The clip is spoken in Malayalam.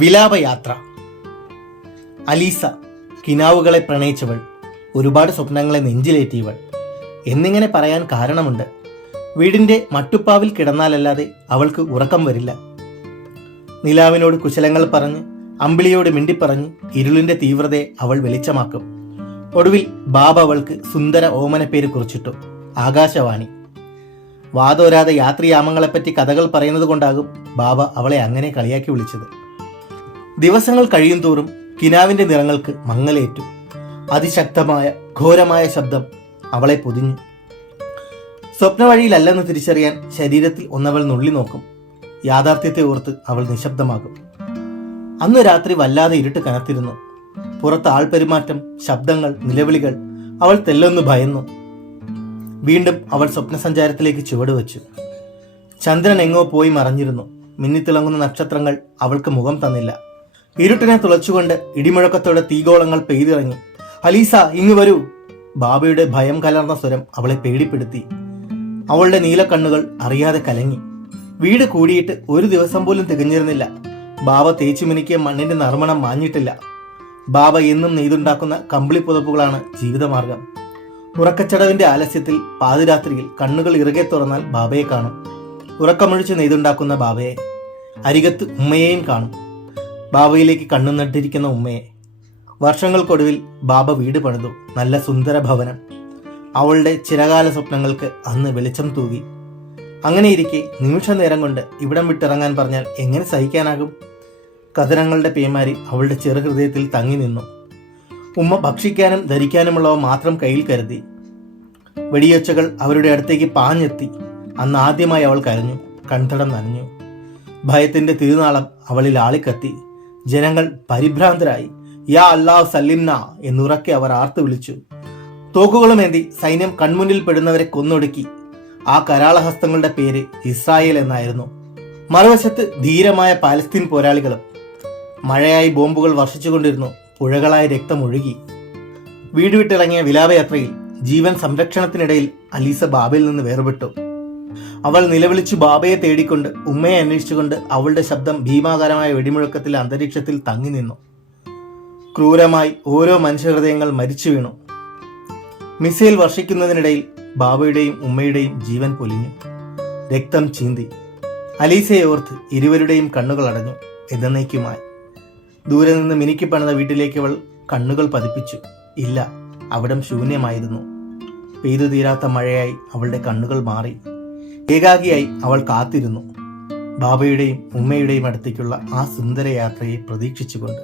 വിലാപയാത്ര. അലീസ കിനാവുകളെ പ്രണയിച്ചവൾ ഒരുപാട് സ്വപ്നങ്ങളെ നെഞ്ചിലേറ്റിയവൾ എന്നിങ്ങനെ പറയാൻ കാരണമുണ്ട്. വീടിന്റെ മട്ടുപ്പാവിൽ കിടന്നാലല്ലാതെ അവൾക്ക് ഉറക്കം വരില്ല. നിലാവിനോട് കുശലങ്ങൾ പറഞ്ഞ് അമ്പിളിയോട് മിണ്ടിപ്പറഞ്ഞ് ഇരുളിന്റെ തീവ്രതയെ അവൾ വെളിച്ചമാക്കും. ഒടുവിൽ ബാബ അവൾക്ക് സുന്ദര ഓമനപ്പേര് കുറിച്ചിട്ടു. ആകാശവാണി. വാതോരാതെ യാത്രിയാമങ്ങളെപ്പറ്റി കഥകൾ പറയുന്നത് കൊണ്ടാകും ബാബ അവളെ അങ്ങനെ കളിയാക്കി വിളിച്ചത്. ദിവസങ്ങൾ കഴിയും തോറും കിനാവിന്റെ നിറങ്ങൾക്ക് മങ്ങലേറ്റു. അതിശക്തമായ ഘോരമായ ശബ്ദം അവളെ പൊതിഞ്ഞു. സ്വപ്നവഴിയിലല്ലെന്ന് തിരിച്ചറിയാൻ ശരീരത്തിൽ ഒന്നവൾ നുള്ളി നോക്കും. യാഥാർത്ഥ്യത്തെ ഓർത്ത് അവൾ നിശബ്ദമാകും. അന്ന് രാത്രി വല്ലാതെ ഇരുട്ട് കനത്തിരുന്നു. പുറത്ത് ആൾപെരുമാറ്റം ശബ്ദങ്ങൾ നിലവിളികൾ അവൾ തെല്ലൊന്ന് ഭയന്നു. വീണ്ടും അവൾ സ്വപ്നസഞ്ചാരത്തിലേക്ക് ചുവടുവെച്ചു. ചന്ദ്രൻ എങ്ങോ പോയി മറഞ്ഞിരുന്നു. മിന്നിത്തിളങ്ങുന്ന നക്ഷത്രങ്ങൾ അവൾക്ക് മുഖം തന്നില്ല. ഇരുട്ടിനെ തുളച്ചുകൊണ്ട് ഇടിമുഴക്കത്തോടെ തീഗോളങ്ങൾ പെയ്തിറങ്ങി. അലീസ ഇങ്ങു വരൂ. ബാബയുടെ ഭയം കലർന്ന സ്വരം അവളെ പേടിപ്പെടുത്തി. അവളുടെ നീലക്കണ്ണുകൾ അറിയാതെ കലങ്ങി. വീട് കൂടിയിട്ട് ഒരു ദിവസം പോലും തികഞ്ഞിരുന്നില്ല. ബാബ തേച്ചു മിനുക്കിയ മണ്ണിന്റെ നർമ്മണം മാഞ്ഞിട്ടില്ല. ബാബ എന്നും നെയ്തുണ്ടാക്കുന്ന കമ്പിളി പുതപ്പുകളാണ് ജീവിതമാർഗം. ഉറക്കച്ചടവിന്റെ ആലസ്യത്തിൽ പാതിരാത്രിയിൽ കണ്ണുകൾ ഇറുകെ തുറന്നാൽ ബാബയെ കാണും. ഉറക്കമൊഴിച്ച് നെയ്തുണ്ടാക്കുന്ന ബാബയെ. അരികത്ത് ഉമ്മയെയും കാണും. ബാബയിലേക്ക് കണ്ണു നട്ടിരിക്കുന്ന ഉമ്മയെ. വർഷങ്ങൾക്കൊടുവിൽ ബാബ വീട് പണിതു. നല്ല സുന്ദര ഭവനം. അവളുടെ ചിരകാല സ്വപ്നങ്ങൾക്ക് അന്ന് വെളിച്ചം തൂകി. അങ്ങനെയിരിക്കെ നിമിഷ നേരം കൊണ്ട് ഇവിടം വിട്ടിറങ്ങാൻ പറഞ്ഞാൽ എങ്ങനെ സഹിക്കാനാകും? കഥനങ്ങളുടെ പേമാരി അവളുടെ ചെറുഹൃദയത്തിൽ തങ്ങി നിന്നു. ഉമ്മ ഭക്ഷിക്കാനും ധരിക്കാനുമുള്ളവ മാത്രം കയ്യിൽ കരുതി. വെടിയൊച്ചകൾ അവരുടെ അടുത്തേക്ക് പാഞ്ഞെത്തി. അന്ന് ആദ്യമായി അവൾ കരഞ്ഞു. കൺതടം നനഞ്ഞു. ഭയത്തിന്റെ തിരുനാളം അവളിൽ ആളിക്കത്തി. ജനങ്ങൾ പരിഭ്രാന്തരായി. യാ അല്ലാഹ് സല്ലിംന എന്നുറക്കെ അവർ ആർത്തു വിളിച്ചു. തോക്കുകളുമേന്തി സൈന്യം കൺമുന്നിൽ പെടുന്നവരെ കൊന്നൊടുക്കി. ആ കരാളഹസ്തങ്ങളുടെ പേര് ഇസ്രായേൽ എന്നായിരുന്നു. മറുവശത്ത് ധീരമായ പാലസ്തീൻ പോരാളികളും മഴയായി ബോംബുകൾ വർഷിച്ചുകൊണ്ടിരുന്നു. പുഴകളായ രക്തം ഒഴുകി വീട് വിട്ടിറങ്ങിയ വിലാപയാത്രയിൽ ജീവൻ സംരക്ഷണത്തിനിടയിൽ അലീസ ബാബിൽ നിന്ന് വേർപെട്ടു. അവൾ നിലവിളിച്ചു ബാബയെ തേടിക്കൊണ്ട് ഉമ്മയെ അന്വേഷിച്ചുകൊണ്ട് അവളുടെ ശബ്ദം ഭീമാകാരമായ വെടിമുഴക്കത്തിൽ അന്തരീക്ഷത്തിൽ തങ്ങി നിന്നു. ക്രൂരമായി ഓരോ മനുഷ്യഹൃദയങ്ങൾ മരിച്ചു വീണു. മിസൈൽ വർഷിക്കുന്നതിനിടയിൽ ബാബയുടെയും ഉമ്മയുടെയും ജീവൻ പൊലിഞ്ഞു. രക്തം ചീന്തി. അലീസയെ ഓർത്ത് ഇരുവരുടെയും കണ്ണുകൾ അടഞ്ഞു. എന്നേക്കുമായി ദൂരെ നിന്ന് മിനുക്കി പണിത വീട്ടിലേക്ക് അവൾ കണ്ണുകൾ പതിപ്പിച്ചു. ഇല്ല അവിടം ശൂന്യമായിരുന്നു. പെയ്തു തീരാത്ത മഴയായി അവളുടെ കണ്ണുകൾ മാറി. ഏകാഗിയായി അവൾ കാത്തിരുന്നു. ബാബയുടെയും ഉമ്മയുടെയും അടുത്തേക്കുള്ള ആ സുന്ദര യാത്രയെ പ്രതീക്ഷിച്ചുകൊണ്ട്.